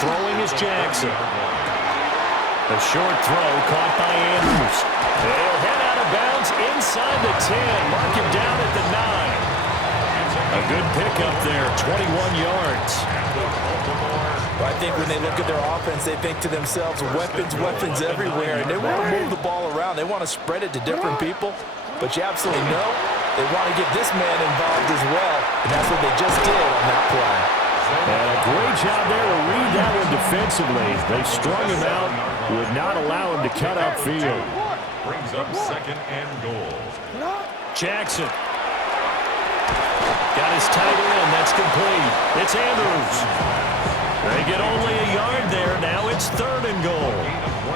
Throwing is Jackson. A short throw caught by Andrews. They'll head out of bounds inside the 10. Mark him down at the 9. A good pickup there, 21 yards. Well, I think when they look at their offense, they think to themselves, weapons, weapons everywhere. And they want to move the ball around. They want to spread it to different people. But you absolutely know they want to get this man involved as well. And that's what they just did on that play. And a great job there to read that one defensively. They strung him out, would not allow him to cut upfield. Brings up 2nd and goal. Jackson. Got his tight end. That's complete. It's Andrews. They get only a yard there. Now it's 3rd and goal.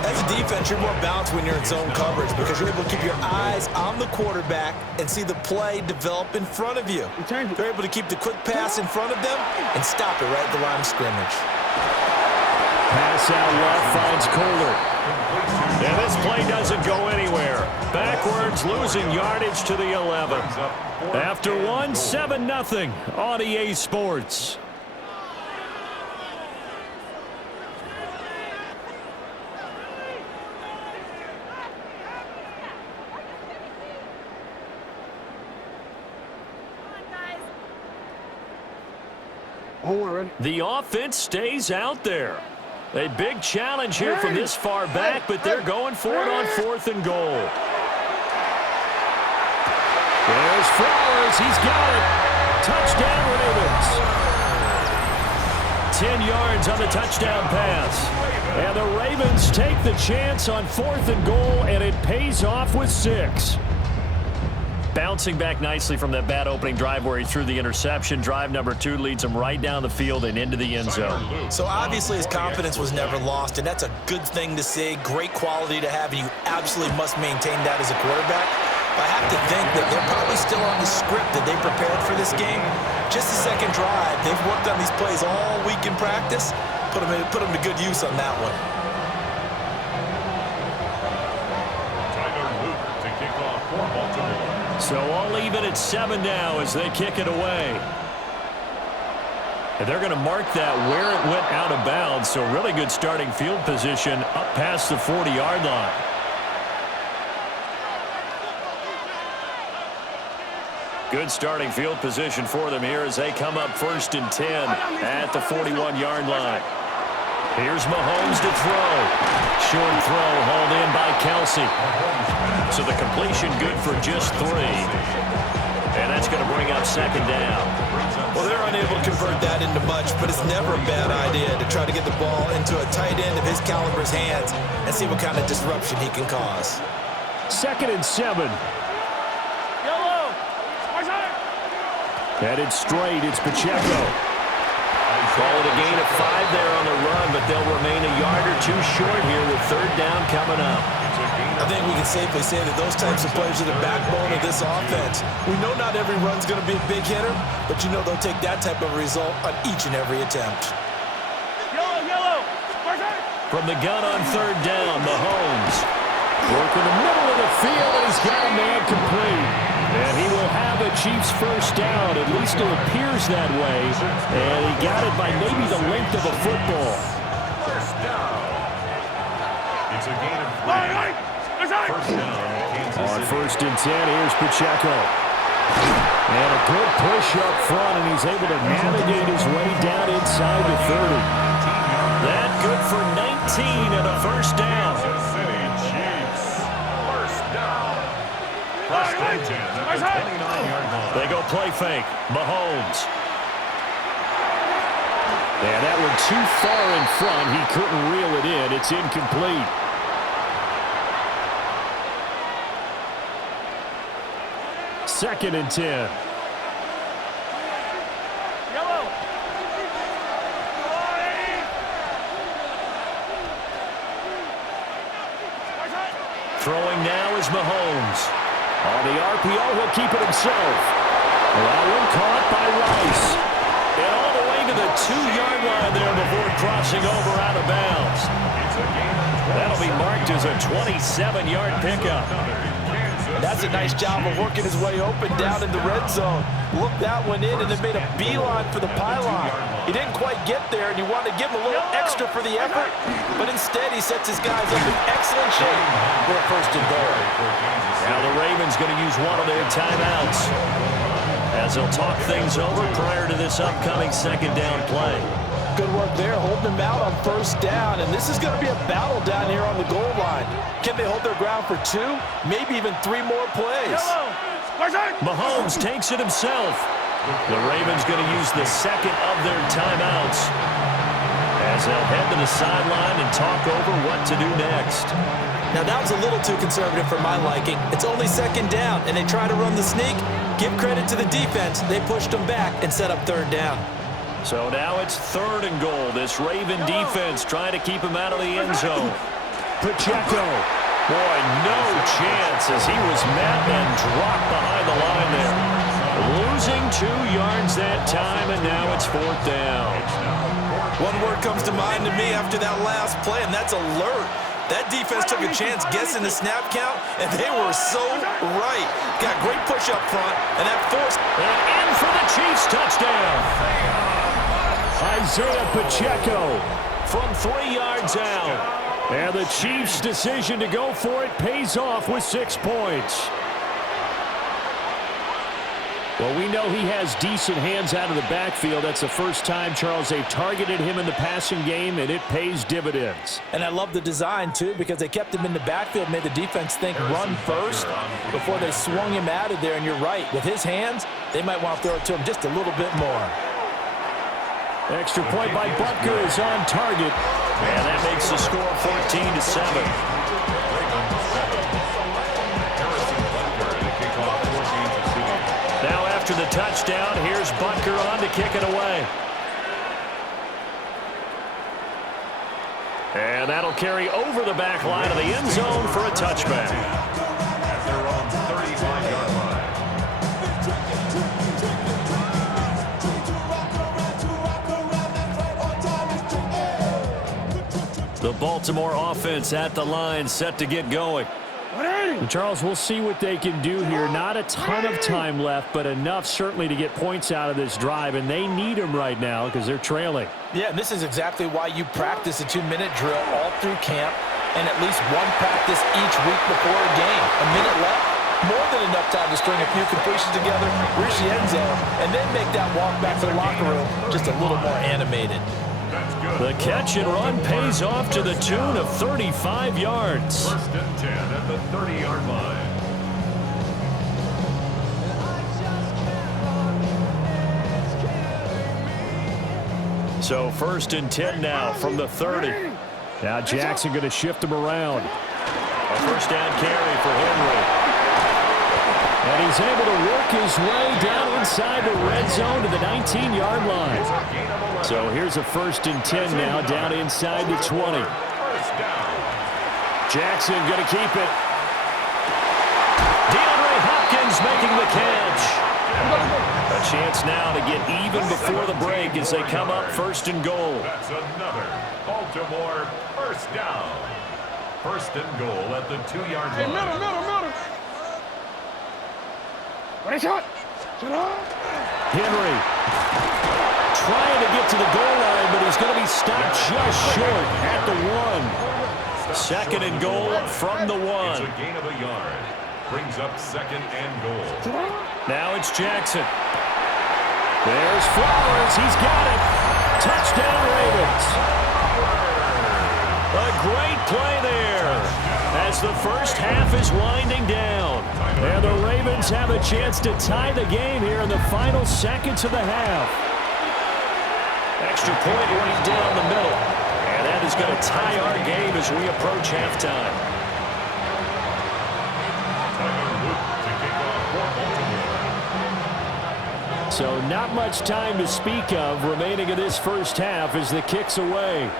As a defense, you're more balanced when you're in zone coverage because you're able to keep your eyes on the quarterback and see the play develop in front of you. You're able to keep the quick pass in front of them and stop it right at the line of scrimmage. Pass out left finds Kohler. And this play doesn't go anywhere. Backwards, losing yardage to the 11. After one, 7-0 on EA Sports. The offense stays out there. A big challenge here from this far back, but they're going for it on 4th and goal. There's Flowers. He's got it. Touchdown, Ravens. 10 yards on the touchdown pass. And the Ravens take the chance on 4th and goal, and it pays off with 6. Bouncing back nicely from that bad opening drive where he threw the interception. Drive number 2 leads him right down the field and into the end zone. So obviously his confidence was never lost, and that's a good thing to see. Great quality to have, and you absolutely must maintain that as a quarterback. But I have to think that they're probably still on the script that they prepared for this game. Just the second drive. They've worked on these plays all week in practice. Put them to good use on that one. So all even at 7 now as they kick it away. And they're going to mark that where it went out of bounds. So really good starting field position up past the 40-yard line. Good starting field position for them here as they come up 1st and 10 at the 41-yard line. Here's Mahomes to throw. Short throw hauled in by Kelsey. So the completion good for just 3. And that's going to bring up 2nd down. Well, they're unable to convert that into much, but it's never a bad idea to try to get the ball into a tight end of his caliber's hands and see what kind of disruption he can cause. 2nd and 7. Headed straight, it's Pacheco. Call it a gain of 5 there on the run, but they'll remain a yard or 2 short here with 3rd down coming up. I think we can safely say that those types of players are the backbone of this offense. We know not every run's going to be a big hitter, but you know they'll take that type of result on each and every attempt. From the gun on 3rd down, Mahomes. Working the middle of the field, and he's got a man complete. And he will have a Chiefs 1st down. At least it appears that way. And he got it by maybe the length of a football. First down. It's a gain of 3. First down, Kansas On City. 1st and 10, here's Pacheco. And a good push up front, and he's able to navigate his way down inside the 30. That good for 19 and a 1st down. Kansas City Chiefs. First down. First and 10 at the 29-yard line. They go play fake. Mahomes. And that one too far in front. He couldn't reel it in. It's incomplete. Second and 10. Throwing now is Mahomes. On the RPO, he'll keep it himself. That one caught by Rice. And all the way to the 2-yard line there before crossing over out of bounds. That'll be marked as a 27-yard pickup. That's a nice job of working his way open down in the red zone. Looked that one in and then made a beeline for the pylon. He didn't quite get there, and you wanted to give him a little extra for the effort, but instead he sets his guys up in excellent shape for a first and goal. Now the Ravens going to use one of their timeouts as they'll talk things over prior to this upcoming second down play. Good work there, holding them out on first down, and this is going to be a battle down here on the goal line. Can they hold their ground for 2, maybe even 3 more plays? Mahomes takes it himself. The Ravens going to use the second of their timeouts as they'll head to the sideline and talk over what to do next. Now that was a little too conservative for my liking. It's only second down, and they try to run the sneak. Give credit to the defense. They pushed them back and set up third down. So now it's third and goal. This Raven defense trying to keep him out of the end zone. Pacheco. Boy, no chance as he was met and dropped behind the line there. Losing 2 yards that time, and now it's fourth down. One word comes to mind to me after that last play, and that's alert. That defense took a chance guessing the snap count, and they were so right. Got great push up front, and that forced. And in for the Chiefs touchdown. Isaiah Pacheco from 3 yards out. And the Chiefs' decision to go for it pays off with 6 points. Well, we know he has decent hands out of the backfield. That's the first time, Charles, they've targeted him in the passing game, and it pays dividends. And I love the design, too, because they kept him in the backfield, made the defense think run first before they swung him out of there. And you're right, with his hands, they might want to throw it to him just a little bit more. Extra point by Butker is on target. And that makes the score 14-7. Now after the touchdown, here's Butker on to kick it away. And that'll carry over the back line of the end zone for a touchback. At their own 35-yard line. The Baltimore offense at the line, set to get going. And Charles, we'll see what they can do here. Not a ton of time left, but enough certainly to get points out of this drive, and they need them right now because they're trailing. Yeah, and this is exactly why you practice a 2-minute drill all through camp and at least one practice each week before a game. A minute left, more than enough time to string a few completions together, reach the end zone, and then make that walk back to the locker room just a little more animated. The catch and run pays off to the tune of 35 yards. First and 10 at the 30-yard line. So first and 10 now from the 30. Now Jackson going to shift him around. A first down carry for Henry. And he's able to work his way down inside the red zone to the 19-yard line. So here's a first and 10 now down inside the 20. Jackson going to keep it. DeAndre Hopkins making the catch. A chance now to get even before the break as they come up first and goal. That's another Baltimore first down. First and goal at the 2-yard line. Middle. Henry trying to get to the goal line, but he's going to be stopped just short at the 1. Second and goal from the 1. It's a gain of a yard. Brings up second and goal. Now it's Jackson. There's Flowers. He's got it. Touchdown, Ravens. A great play there as the first half is winding down. And the Ravens have a chance to tie the game here in the final seconds of the half. Extra point right down the middle. And that is going to tie our game as we approach halftime. So not much time to speak of remaining in this first half as the kick's away.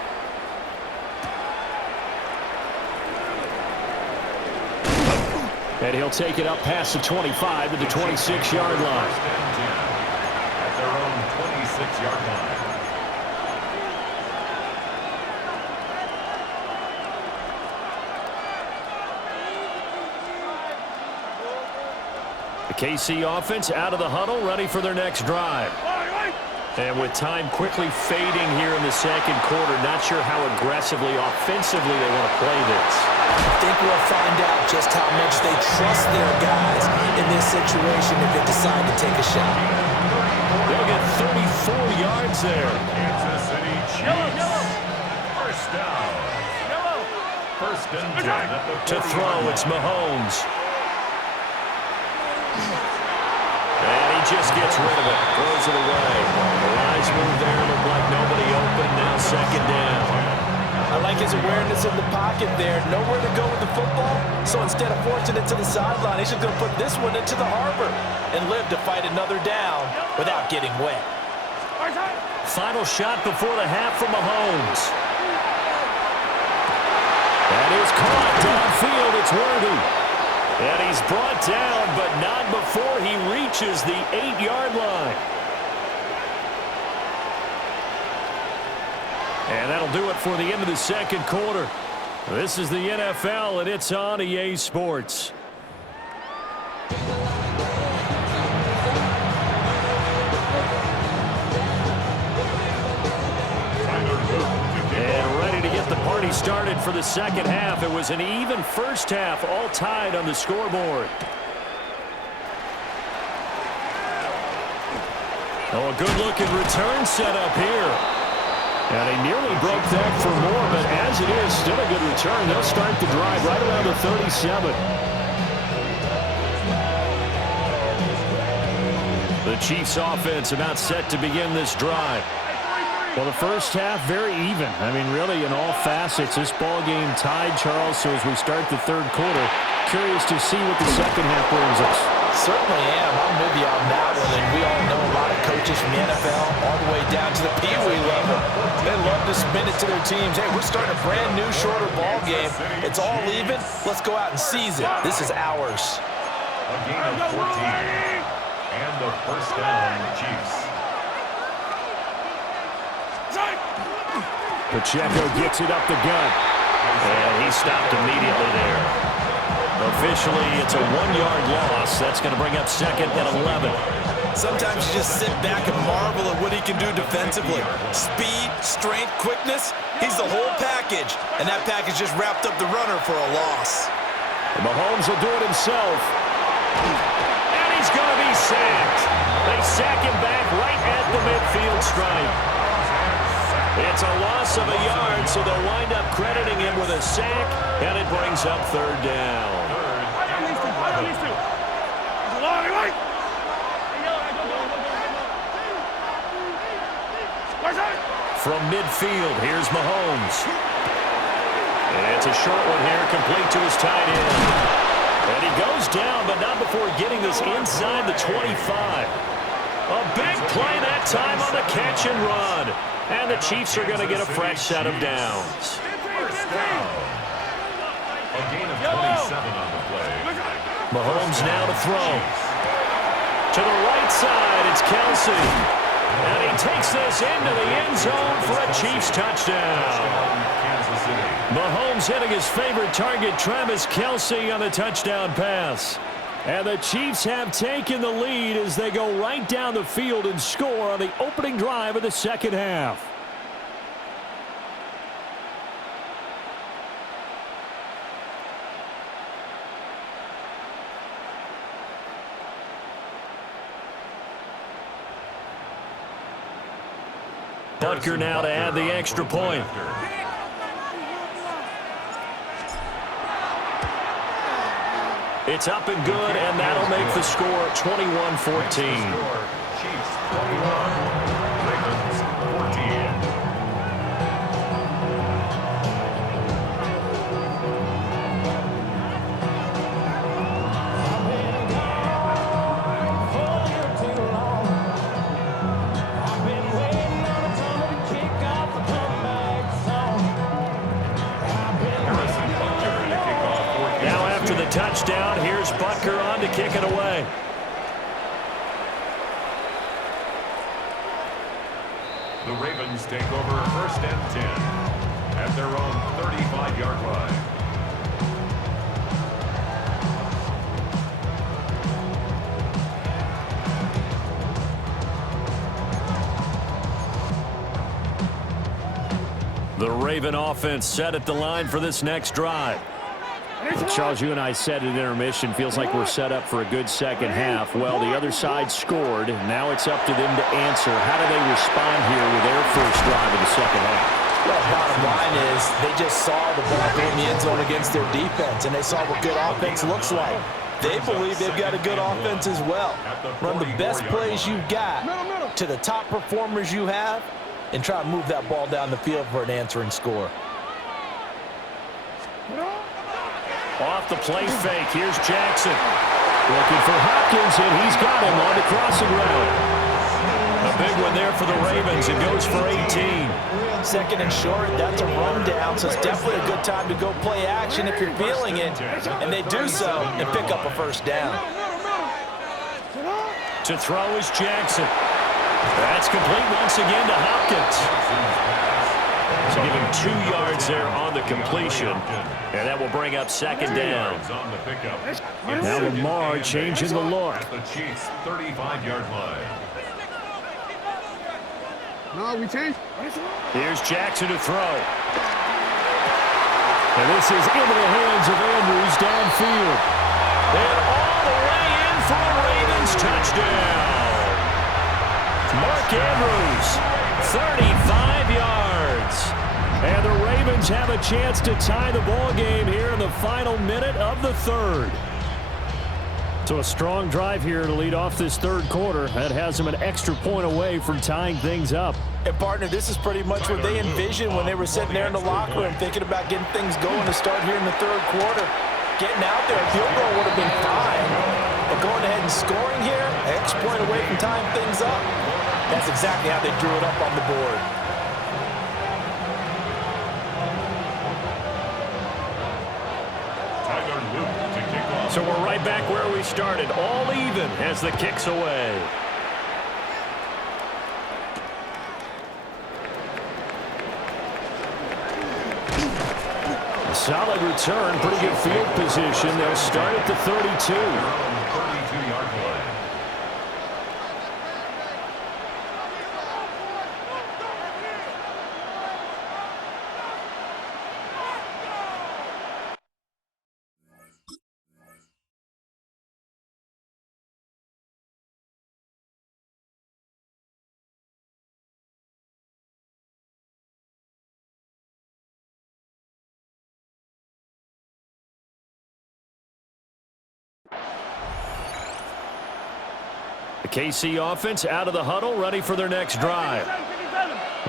And he'll take it up past the 25 to the 26-yard line. At their own 26-yard line. KC offense out of the huddle, ready for their next drive. And with time quickly fading here in the second quarter, not sure how aggressively, offensively they want to play this. I think we'll find out just how much they trust their guys in this situation if they decide to take a shot. They'll get 34 yards there. Kansas City Chiefs. First down. First and 10 at the 40. To throw, it's Mahomes. And he just gets rid of it. Throws it away. The eyes move there. Look like nobody open. Now second down. I like his awareness in the pocket there. Nowhere to go with the football. So instead of forcing it to the sideline, he's just going to put this one into the harbor and live to fight another down without getting wet. Final shot before the half from Mahomes. That is caught downfield. It's Worthy. And he's brought down, but not before he reaches the 8-yard line. And that'll do it for the end of the second quarter. This is the NFL, and it's on EA Sports. And ready to get the party started for the second half. It was an even first half, all tied on the scoreboard. Oh, a good-looking return set up here. And he nearly broke that for more, but as it is, still a good return. They'll start the drive right around the 37. The Chiefs offense about set to begin this drive. Well, the first half, very even. I mean, really, in all facets, this ball game tied, Charles. So as we start the third quarter, curious to see what the second half brings us. Certainly am. I'm with you on that one. And we all know a lot of coaches from the NFL all the way down to the Pee Wee level. They love to spin it to their teams. Hey, we're starting a brand new, shorter ball game. It's all even. Let's go out and seize it. This is ours. A gain of 14. And the first down, Chiefs. Pacheco gets it up the gut. And he stopped immediately there. Officially, it's a 1-yard loss. That's going to bring up second and 11. Sometimes you just sit back and marvel at what he can do defensively. Speed, strength, quickness, he's the whole package. And that package just wrapped up the runner for a loss. And Mahomes will do it himself. And he's going to be sacked. They sack him back right at the midfield stripe. It's a loss of a yard, so they'll wind up crediting him with a sack, and it brings up third down. From midfield, here's Mahomes. And it's a short one here, complete to his tight end. And he goes down, but not before getting this inside the 25. A big play that time on the catch and run. And the Chiefs are going to get a fresh set of downs. First down. A gain of 27 on the play. Mahomes now to throw. To the right side, it's Kelsey. And he takes this into the end zone for a Chiefs touchdown. Kansas City. Mahomes hitting his favorite target, Travis Kelsey, on the touchdown pass. And the Chiefs have taken the lead as they go right down the field and score on the opening drive of the second half. Butker now to add the extra point. It's up and good, and that'll make the score 21-14. Chiefs 21, Ravens 14. Touchdown. Here's Butker on to kick it away. The Ravens take over first and 10 at their own 35-yard line. The Raven offense set at the line for this next drive. Charles, you and I said at intermission, feels like we're set up for a good second half. Well, the other side scored. Now it's up to them to answer. How do they respond here with their first drive of the second half? Well, bottom line is they just saw the ball go in the end zone against their defense, and they saw what good offense looks like. They believe they've got a good offense as well. Run the best plays you've got to the top performers you have, and try to move that ball down the field for an answering score. Off the play fake, here's Jackson. Looking for Hopkins, and he's got him on the crossing route. A big one there for the Ravens. It goes for 18. Second and short, that's a rundown, so it's definitely a good time to go play action if you're feeling it. And they do so and pick up a first down. To throw is Jackson. That's complete once again to Hopkins. So give him 2 yards there on the completion. And that will bring up second down. Now Lamar changing the look. The Chiefs' 35-yard line. No, we change. Here's Jackson to throw. And this is into the hands of Andrews downfield. And all the way in for a Ravens touchdown. Mark Andrews, 35 yards. And the Ravens have a chance to tie the ball game here in the final minute of the third. So a strong drive here to lead off this third quarter. That has them an extra point away from tying things up. And, partner, this is pretty much what they envisioned when they were sitting there in the locker room thinking about getting things going to start here in the third quarter. Getting out there, a field goal would have been fine. But going ahead and scoring here, an extra point away from tying things up, that's exactly how they drew it up on the board. So we're right back where we started, all even as the kick's away. Solid return, pretty good field position. They'll start at the 32. 32-yard line. The KC offense out of the huddle, ready for their next drive.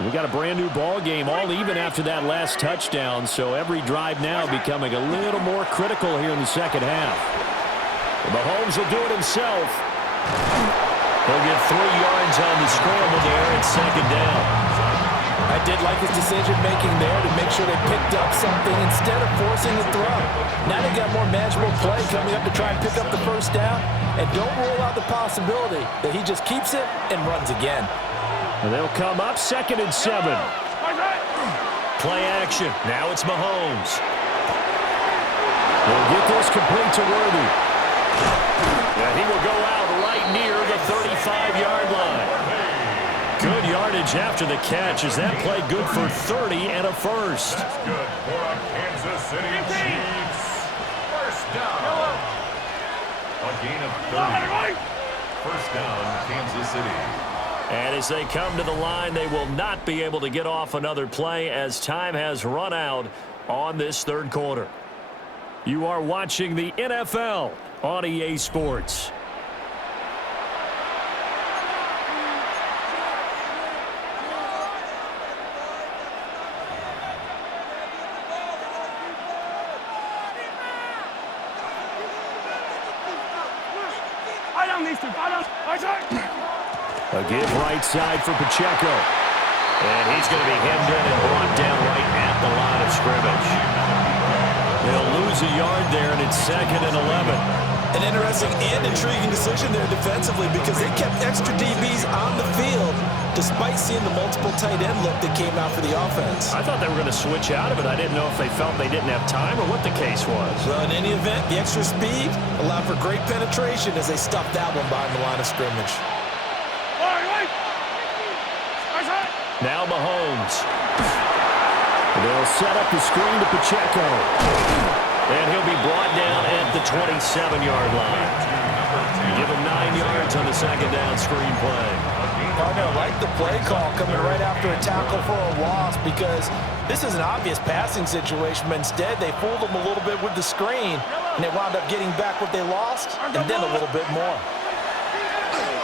We got a brand new ball game, all even after that last touchdown, so every drive now becoming a little more critical here in the second half. Mahomes will do it himself. He'll get 3 yards on the scramble there at second down. I did like his decision-making there to make sure they picked up something instead of forcing the throw. Now they got more manageable play coming up to try and pick up the first down. And don't rule out the possibility that he just keeps it and runs again. And they'll come up 2nd and 7. Play action. Now it's Mahomes. They'll get this complete to Worthy. Yeah, he will go out right near the 35-yard line. Good yardage after the catch. Is that play good for 30 and a first? That's good for a Kansas City Chiefs. First down. A gain of 30. First down, Kansas City. And as they come to the line, they will not be able to get off another play as time has run out on this third quarter. You are watching the NFL on EA Sports. A give right side for Pacheco. And he's going to be hemmed in and brought down right at the line of scrimmage. They'll lose a yard there, and it's 2nd and 11. An interesting and intriguing decision there defensively because they kept extra DBs on the field despite seeing the multiple tight end look that came out for the offense. I thought they were going to switch out of it. I didn't know if they felt they didn't have time or what the case was. Well, in any event, the extra speed allowed for great penetration as they stuffed that one behind the line of scrimmage. Now Mahomes. They'll set up the screen to Pacheco. And he'll be brought down at the 27-yard line. Give him 9 yards on the second down screen play. I like the play call coming right after a tackle for a loss because this is an obvious passing situation, but instead they fooled them a little bit with the screen, and they wound up getting back what they lost and then a little bit more.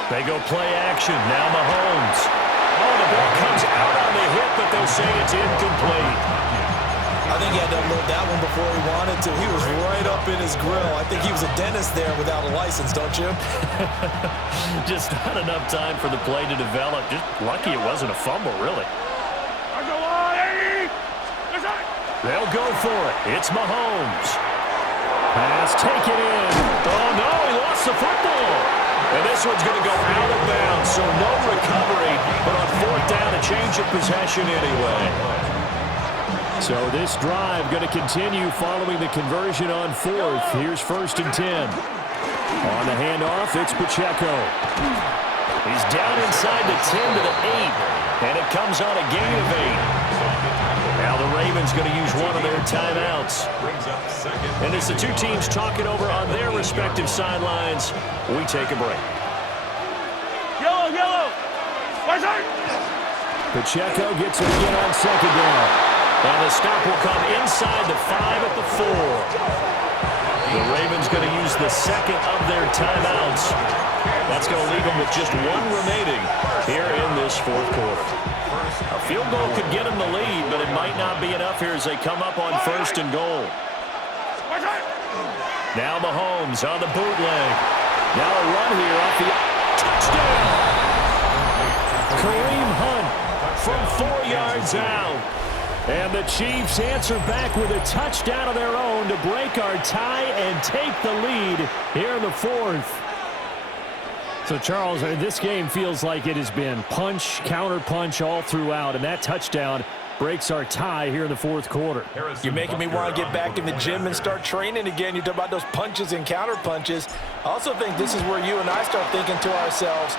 They go play action. Now Mahomes. Oh, the ball comes out on the hit, but they'll say it's incomplete. I think he had to unload that one before he wanted to. He was right up in his grill. I think he was a dentist there without a license, don't you? Just not enough time for the play to develop. Just lucky it wasn't a fumble, really. They'll go for it. It's Mahomes. Pass taken in. Oh, no, he lost the football. And this one's going to go out of bounds, so no recovery, but on fourth down, a change of possession anyway. So this drive going to continue following the conversion on fourth. Here's 1st and 10. On the handoff, it's Pacheco. He's down inside the 10 to the 8, and it comes on a gain of 8. Now the Ravens going to use one of their timeouts. And as the two teams talking over on their respective sidelines, we take a break. Yellow! Pacheco gets it again on second down. And the stop will come inside the 5 at the 4. The Ravens going to use the second of their timeouts. That's going to leave them with just one remaining here in this fourth quarter. A field goal could get them the lead, but it might not be enough here as they come up on 1st and goal. Now Mahomes on the bootleg. Now a run here off the Touchdown! Kareem Hunt from 4 yards out. And the Chiefs answer back with a touchdown of their own to break our tie and take the lead here in the fourth. So, Charles, this game feels like it has been punch, counter-punch all throughout, and that touchdown breaks our tie here in the fourth quarter. You're making me want to get back in the gym and start training again. You talk about those punches and counter-punches. I also think this is where you and I start thinking to ourselves,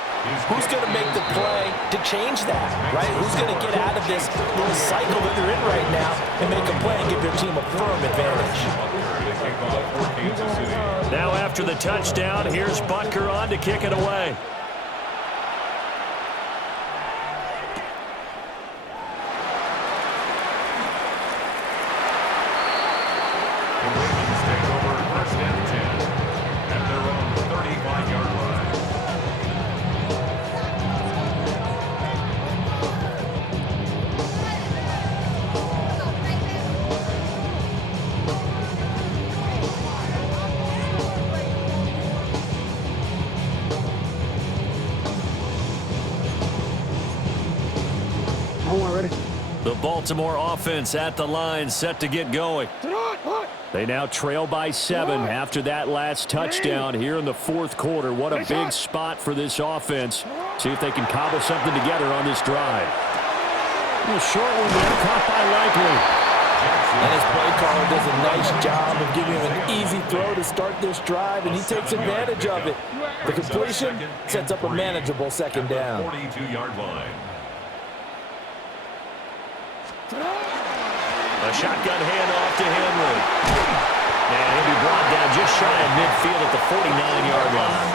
who's going to make the play to change that, right? Who's going to get out of this little cycle that they're in right now and make a play and give their team a firm advantage? Now after the touchdown, here's Butker on to kick it away. The Baltimore offense at the line, set to get going. They now trail by 7 after that last touchdown here in the fourth quarter. What a big spot for this offense. See if they can cobble something together on this drive. A short one there, caught by Likely. And his play caller does a nice job of giving him an easy throw to start this drive, and he takes advantage of it. The completion sets up a manageable second down. 42-yard line. A shotgun handoff to Henry. And he'll be brought down just shy of midfield at the 49-yard line.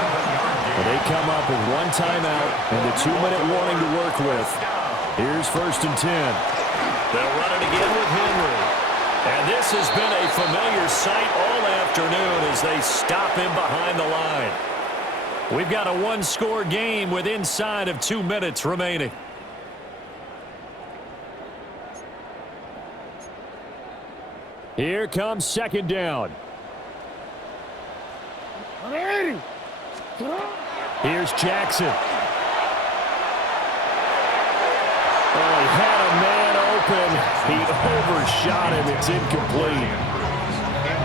Well, they come up with one timeout and the 2-minute warning to work with. Here's 1st and 10. They'll run it again with Henry. And this has been a familiar sight all afternoon as they stop him behind the line. We've got a one-score game with inside of 2 minutes remaining. Here comes second down. Here's Jackson. Oh, he had a man open. He overshot him. It's incomplete.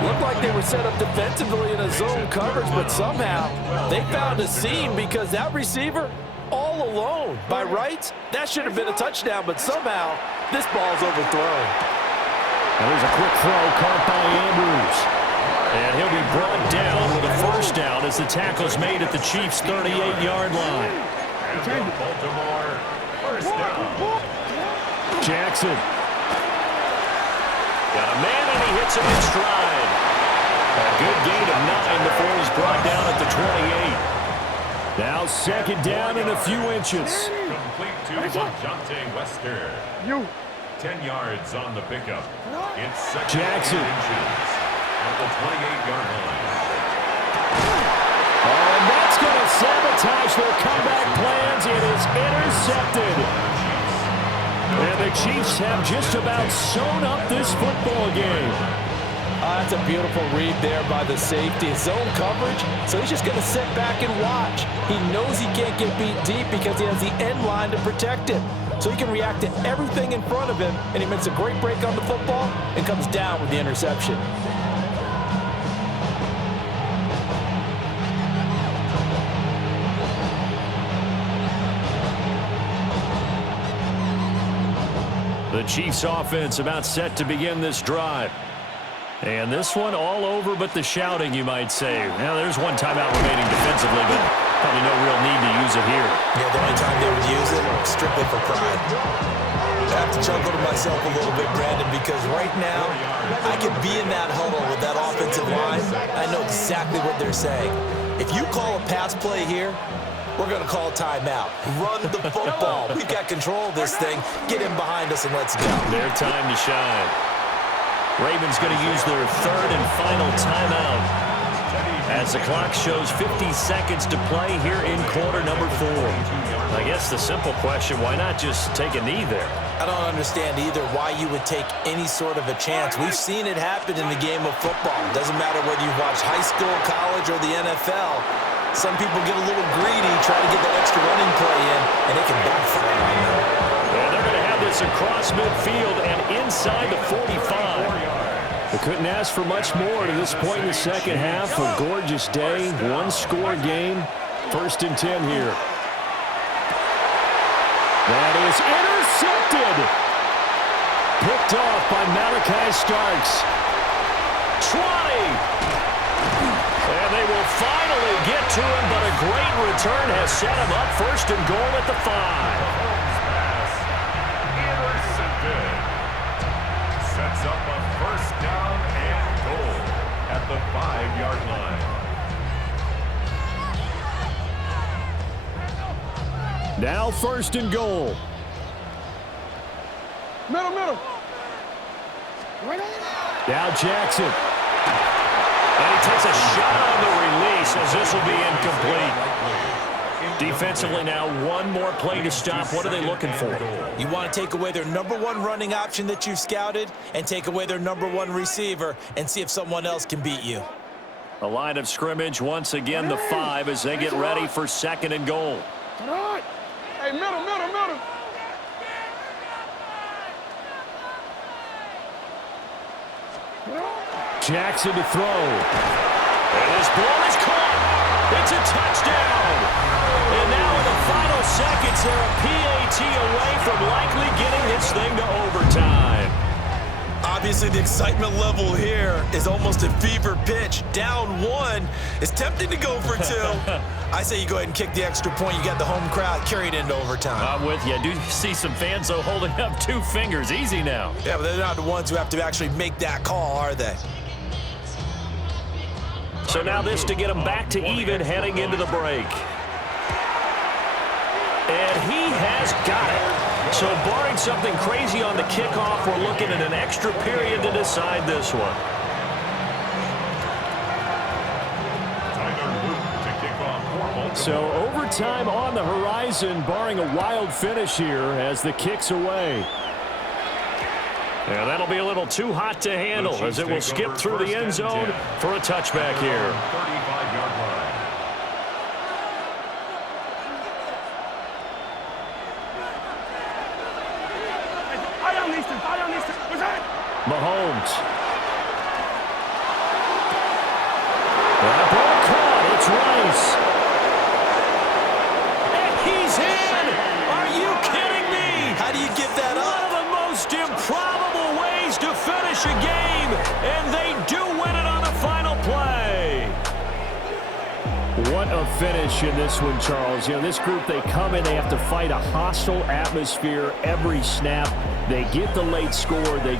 Looked like they were set up defensively in a zone coverage, but somehow they found a seam because that receiver all alone. By rights, that should have been a touchdown, but somehow this ball's overthrown. Now there's a quick throw caught by Andrews. And he'll be brought down with a first down as the tackle's made at the Chiefs' 38-yard line. And Baltimore, first down. Jackson. gets him in stride. A good gain of 9 before he's brought down at the 28. Now second down and a few inches. Complete to Jonte Wester. 10 yards on the pickup. It's second Jackson. inches at the 28-yard line. Oh, and that's going to sabotage their comeback plans. It is intercepted. And the Chiefs have just about sewn up this football game. That's a beautiful read there by the safety. Zone coverage, so he's just going to sit back and watch. He knows he can't get beat deep because he has the end line to protect him. So he can react to everything in front of him, and he makes a great break on the football and comes down with the interception. The Chiefs offense about set to begin this drive. And this one all over but the shouting, you might say. Now, there's one timeout remaining defensively, but probably no real need to use it here. Yeah, the only time they would use it, strictly for pride. I have to chuckle to myself a little bit, Brandon, because right now, I could be in that huddle with that offensive line. I know exactly what they're saying. If you call a pass play here, we're going to call timeout. Run the football. We've got control of this thing. Get in behind us and let's go. Their time to shine. Ravens going to use their third and final timeout as the clock shows 50 seconds to play here in quarter number 4. I guess the simple question, why not just take a knee there? I don't understand either why you would take any sort of a chance. We've seen it happen in the game of football. It doesn't matter whether you watch high school, college, or the NFL. Some people get a little greedy, try to get that extra running play in, and it can backfire on them. And they're going to have this across midfield and inside the 45. They couldn't ask for much more to this point in the second half. A gorgeous day, one-score game. 1st and 10 here. That is intercepted. Picked off by Malachi Starks. 20. And they will finally get to him, but a great return has set him up 1st and goal at the 5. Intercepted. Sets up a 1st down and goal at the 5-yard line. Now 1st and goal. Middle. Now Jackson. And he takes a shot on the release as this will be incomplete. Defensively now, one more play to stop. What are they looking for? You want to take away their number 1 running option that you've scouted and take away their number 1 receiver and see if someone else can beat you. The line of scrimmage, once again, the 5 as they get ready for 2nd and goal. Hey, middle. Jackson to throw. And his ball is caught. It's a touchdown. And now in the final seconds, they're a PAT away from likely getting this thing to overtime. Obviously, the excitement level here is almost at fever pitch. Down 1. It's tempting to go for 2. I say you go ahead and kick the extra point. You got the home crowd. Carry it into overtime. I'm with you. I do see some fans, though, holding up 2 fingers. Easy now. Yeah, but they're not the ones who have to actually make that call, are they? So now this to get them back to even heading into the break. And he has got it. So barring something crazy on the kickoff, we're looking at an extra period to decide this one. So overtime on the horizon, barring a wild finish here as the kick's away. Yeah, that'll be a little too hot to handle as it will skip through the end zone for a touchback here. 35-yard line. Mahomes. That ball caught. It's Rice. And he's in! Are you kidding me? How do you give that One up? of the most improbable ways to finish a game, and they do win it on the final play. What a finish in this one, Charles. You know, this group, they come in, they have to fight a hostile atmosphere every snap. They get the late score. They